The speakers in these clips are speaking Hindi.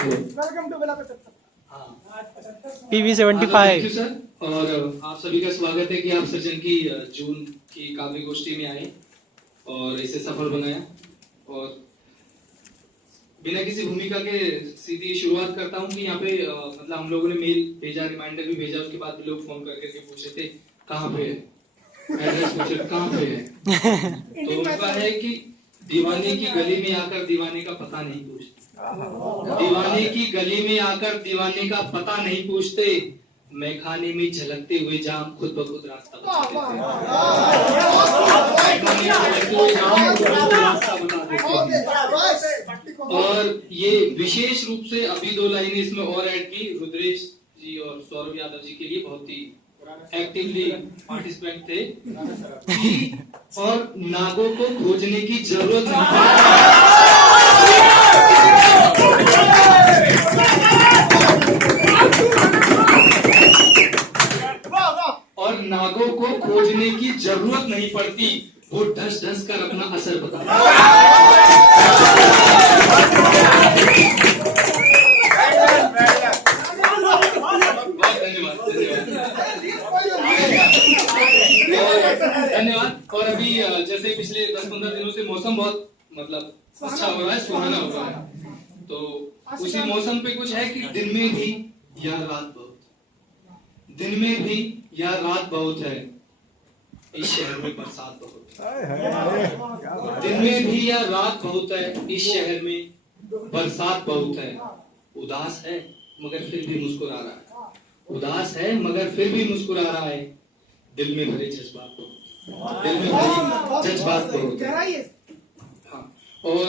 Welcome to Bela 75। PV75। Sir, और आप सभी का स्वागत है कि आप सज्जन की जून की काव्य गोष्ठी में आए और इसे सफल बनाया। और बिना किसी भूमिका के सीधी शुरुआत करता हूँ कि यहाँ पे मतलब हम लोगों ने मेल भेजा, रिमाइंडर भी भेजा, उसके बाद भी लोग फोन करके पूछे थे कहाँ पे है, एड्रेस पूछे कहाँ पे है। तो उनका है कि दीवाने की गली में आकर दीवाने का पता नहीं पूछते, दीवाने की गली में आकर दीवाने का पता नहीं पूछते, मैं खाने में झलकते हुए जाम खुद ब खुद रास्ता बता देते। और ये विशेष रूप से अभी 2 लाइनें इसमें और ऐड की रुद्रेश जी और सौरभ यादव जी के लिए, बहुत ही एक्टिवली पार्टिसिपेंट थे। और नागों को खोजने की जरूरत नहीं, और नागों को खोजने की जरूरत नहीं पड़ती, वो ढस ढस कर अपना असर बताता है। धन्यवाद। और अभी जैसे पिछले 10-15 दिनों से मौसम बहुत मतलब अच्छा हो रहा है, सुहाना हो रहा है, तो उसी मौसम पे कुछ है कि दिन में भी या रात बहुत, दिन में भी या रात बहुत है, इस शहर में बरसात बहुत है। दिन में भी या रात बहुत है, इस शहर में बरसात बहुत है। उदास है मगर फिर भी मुस्कुरा रहा है, उदास है मगर फिर भी मुस्कुरा रहा है, दिल में भरे जज्बात बहुत, दिल में भरे जज्बात बहुत। हाँ, और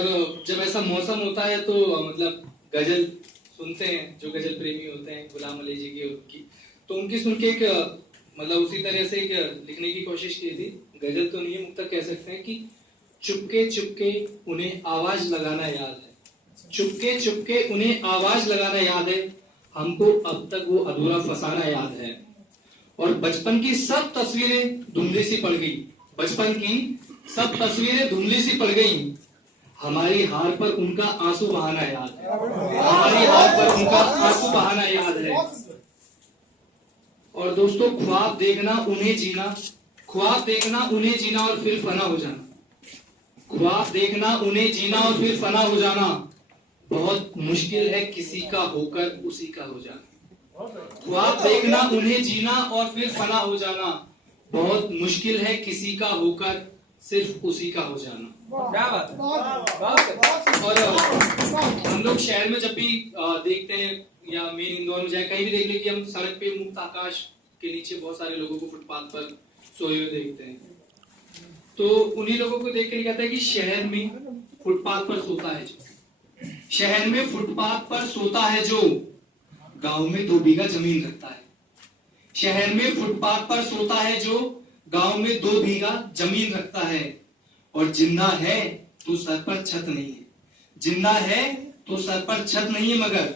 जब ऐसा मौसम होता है तो मतलब गजल सुनते हैं, जो गजल प्रेमी होते हैं गुलाम अली जी की, उनकी तो उनकी सुन के एक मतलब उसी तरह से एक लिखने की कोशिश की थी। गजल तो नहीं है, मुक्तक कह सकते हैं कि चुपके चुपके उन्हें आवाज लगाना याद है, चुपके चुपके उन्हें आवाज लगाना याद है, हमको अब तक वो अधूरा फसाना याद है। और बचपन की सब तस्वीरें धुंधली सी पड़ गई, बचपन की सब तस्वीरें धुंधली सी पड़ गई, हमारी हार पर उनका आंसू बहाना याद है, हमारी हार पर उनका आंसू बहाना याद है। और दोस्तों, ख्वाब देखना उन्हें जीना, ख्वाब देखना उन्हें जीना और फिर फना हो जाना, ख्वाब देखना उन्हें जीना और फिर फना हो जाना, बहुत मुश्किल है किसी का होकर उसी का हो जाना। ख्वाब देखना उन्हें जीना और फिर फना हो जाना, बहुत मुश्किल है किसी का होकर सिर्फ उसी का हो जाना। क्या बात है। और हम लोग शहर में जब भी देखते हैं या मेन इंदौर में जाए कहीं भी देख ले कि हम सड़क पे मुक्त आकाश के नीचे बहुत सारे लोगों को फुटपाथ पर सोए हुए देखते हैं, तो उन्हीं लोगों को देख के कहता है कि शहर में फुटपाथ पर सोता है जो, शहर में फुटपाथ पर सोता है जो, गांव में 2 बीघा जमीन रखता है। शहर में फुटपाथ पर सोता है जो, गांव में 2 बीघा जमीन रखता है। और जिंदा है तो सर पर छत नहीं है, जिंदा है तो सर पर छत नहीं है, मगर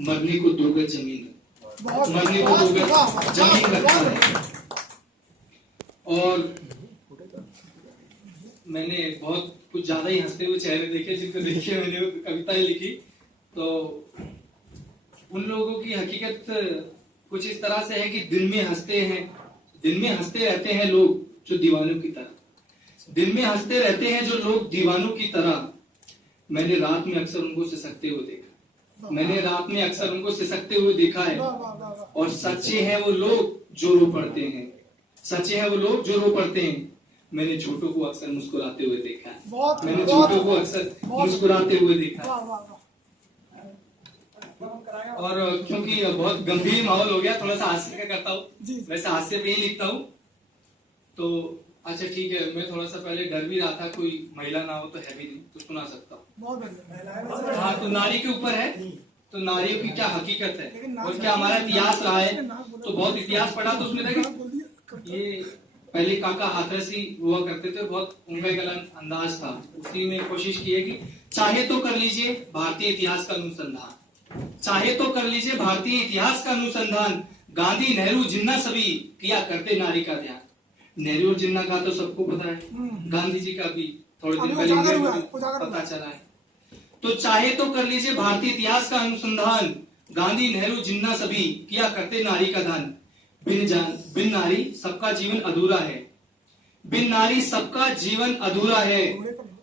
मरने को 2 गज जमीन, मरने को 2 गज जमीन रखता है। और मैंने बहुत कुछ ज्यादा ही हंसते हुए चेहरे देखे, जिनको देखिए मैंने कविताएं लिखी, तो उन लोगों की हकीकत कुछ इस तरह से है कि दिन में हंसते हैं, दिन में हंसते रहते हैं लोग जो दीवानों की तरह, दिन में हंसते रहते हैं जो लोग दीवानों की तरह, मैंने रात में अक्सर उनको सिसकते हुए देखा, मैंने रात में अक्सर उनको सिसकते हुए देखा है। और सच्चे हैं वो लोग जो रो पड़ते हैं, सच्चे हैं वो लोग जो रो पड़ते हैं, मैंने झूठों को अक्सर मुस्कुराते हुए देखा है, मैंने झूठों को अक्सर मुस्कुराते हुए देखा है। और क्योंकि बहुत गंभीर माहौल हो गया, थोड़ा सा हास्य का करता हूँ, वैसे हास्य पे ही लिखता हूँ, तो अच्छा ठीक है। मैं थोड़ा सा पहले डर भी रहा था कोई महिला ना हो तो है भी नहीं, तो सुना सकता हूँ। हाँ, तो नारी के ऊपर है, तो नारियों की क्या हकीकत है और क्या हमारा इतिहास रहा है, तो बहुत इतिहास पढ़ा तो उसमें था ये पहले काका हाथरस ही हुआ करते थे, बहुत उनका एक अंदाज था, उसी में कोशिश की है कि चाहे तो कर लीजिए भारतीय इतिहास का अनुसंधान, चाहे तो कर लीजिए भारतीय इतिहास का अनुसंधान, गांधी नेहरू जिन्ना सभी किया करते नारी का ध्यान। नेहरू और जिन्ना का तो सबको पता है, गांधी जी का भी थोड़े दिन पहले पता चला है। तो चाहे तो कर लीजिए भारतीय इतिहास का अनुसंधान। गांधी, नेहरू, जिन्ना सभी किया करते नारी का दान। बिन नारी सबका जीवन अधूरा है, बिन नारी सबका जीवन अधूरा है,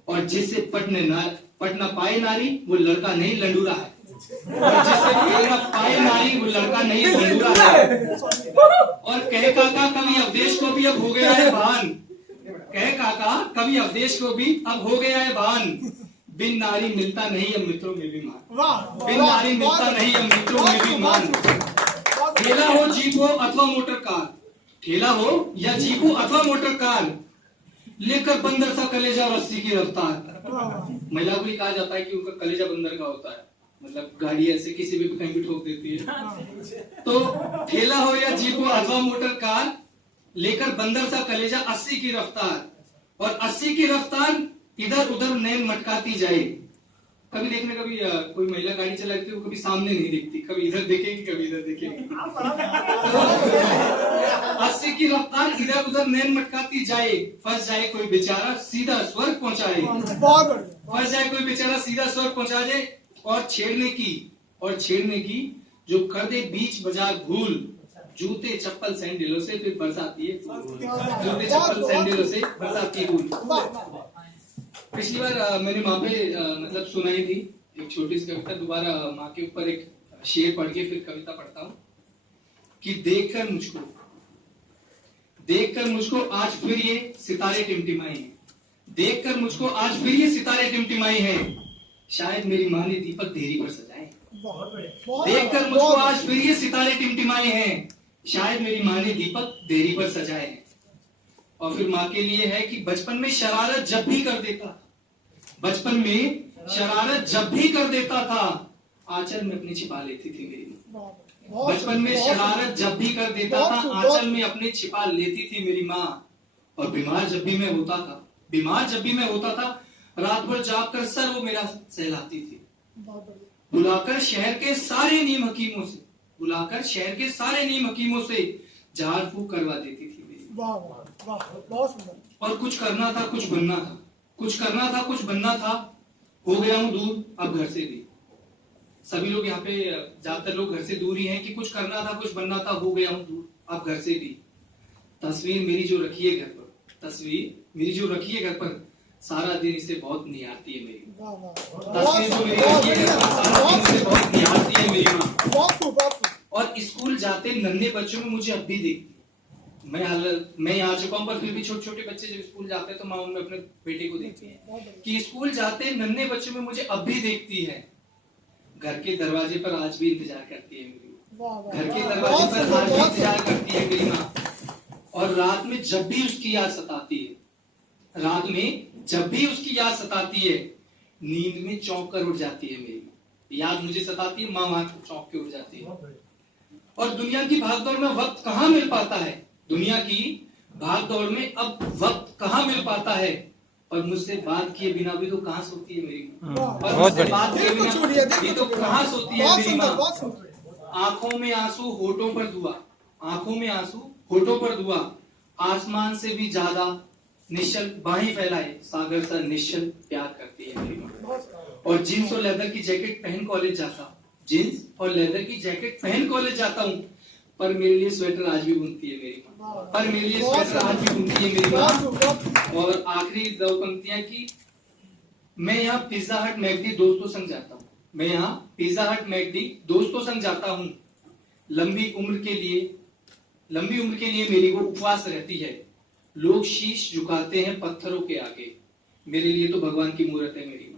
और जिससे पढ़ न पाए नारी वो लड़का नहीं लंडूरा है, और जिससे पढ़ न पाए नारी वो लड़का नहीं लंडूरा है। और कहे काका कवि अवधेश को भी अब हो गया है भान, कहे काका कवि अवधेश को भी अब हो गया है भान। बिन नारी मिलता नहीं अब मित्रों में भी मान, बिन नारी मिलता नहीं अब मित्रों में भी मान। ठेला हो जीप हो अथवा मोटर कार, ठेला हो या जीप हो अथवा मोटर कार, लेकर बंदर सा कलेजा और रस्सी की रफ्तार। महिला को भी कहा जाता है कि उनका कलेजा बंदर का होता है, मतलब गाड़ी ऐसे किसी भी कहीं भी ठोक देती है। तो ठेला हो या जीप हो अथवा मोटर कार, लेकर बंदर सा कलेजा 80 की रफ्तार, और 80 की रफ्तार इधर उधर नैन मटकाती जाए। कभी देखने, कभी कोई महिला गाड़ी चलाती है वो कभी सामने नहीं दिखती, कभी इधर देखेगी कभी इधर देखेगी। 80 की रफ्तार इधर उधर नैन मटकाती जाए, फंस जाए कोई बेचारा सीधा स्वर्ग पहुंचाए, फंस जाए कोई बेचारा सीधा स्वर्ग पहुंचा दे। और छेड़ने की जो कर दे बीच बाजार भूल, जूते चप्पल सैंडलों से फिर बरसाती है, जूते चप्पल सैंडलों से बरसाती है फूल। पिछली बार मैंने माँ पे मतलब सुनाई थी एक छोटी सी कविता, दोबारा माँ के ऊपर एक शेर पढ़ के फिर कविता पढ़ता हूँ कि देखकर मुझको आज फिर ये सितारे टिमटिमाए हैं, देखकर मुझको आज फिर ये सितारे टिमटिमाए हैं, शायद मेरी माँ ने दीपक देरी पर सजाए। देखकर मुझको आज फिर ये सितारे टिमटिमाए हैं, शायद मेरी माँ ने दीपक देरी पर सजाए हैं। और फिर माँ के लिए है कि बचपन में शरारत जब भी कर देता, बचपन में शरारत जब भी कर देता था, आंचल में अपनी छिपा लेती थी मेरी माँ। बचपन में शरारत जब भी कर देता था, आंचल में अपनी छिपा लेती थी मेरी माँ। और बीमार जब भी मैं होता था, रात भर जाग कर सर वो मेरा सहलाती थी। बुलाकर शहर के सारे नीम हकीमों से झाड़ फूक करवा देती थी मेरी। और कुछ करना था कुछ बनना था, हो गया हूँ दूर अब घर से भी। सभी लोग यहाँ पे ज्यादातर लोग घर से दूर ही हैं कि कुछ करना था कुछ बनना था, हो गया हूँ दूर अब घर से भी। तस्वीर मेरी जो रखी है घर पर, सारा दिन इसे बहुत निहारती है मेरी। तस्वीर जो मेरी रखी है घर पर, सारा दिन इसे बहुत निहारती है मेरी माँ। और स्कूल जाते नन्हे बच्चों में मुझे अब भी देखती, मैं आ चुका हूँ पर फिर भी छोटे छोटे बच्चे जब स्कूल जाते हैं तो माँ उनमें अपने बेटे को देखती है कि स्कूल जाते नन्हे बच्चों में मुझे अब भी देखती है। घर के दरवाजे पर आज भी इंतजार करती है मेरी, घर के दरवाजे पर आज भी इंतजार करती है मेरी माँ। और रात में जब भी उसकी याद सताती है, नींद में चौंक कर उठ जाती है मेरी माँ। याद मुझे सताती है, माँ वहां चौंक के उठ जाती है। और दुनिया की भागदौड़ में वक्त कहाँ मिल पाता है, दुनिया की भागदौड़ में अब वक्त कहाँ मिल पाता है, और मुझसे बात किए बिना भी तो कहाँ सोती है मेरी माँ, और मुझसे बात किए बिना भी तो कहाँ सोती है मेरी माँ। आंखों में आंसू होठों पर दुआ, आसमान से भी ज्यादा निश्चल बाहें फैलाए, सागर सा निश्चल प्यार करती है मेरी माँ। और जीन्स और लेदर की जैकेट पहन कॉलेज जाता हूँ, पर मेरे लिए स्वेटर आज भी बुनती है मेरी माँ। और आखिरी दो पंक्तियां की, मैं यहाँ पिज्जा हट मैकडी दोस्तों संग जाता हूँ, लंबी उम्र के लिए मेरी वो उपवास रहती है। लोग शीश झुकाते हैं पत्थरों के आगे, मेरे लिए तो भगवान की मूर्त है मेरी माँ।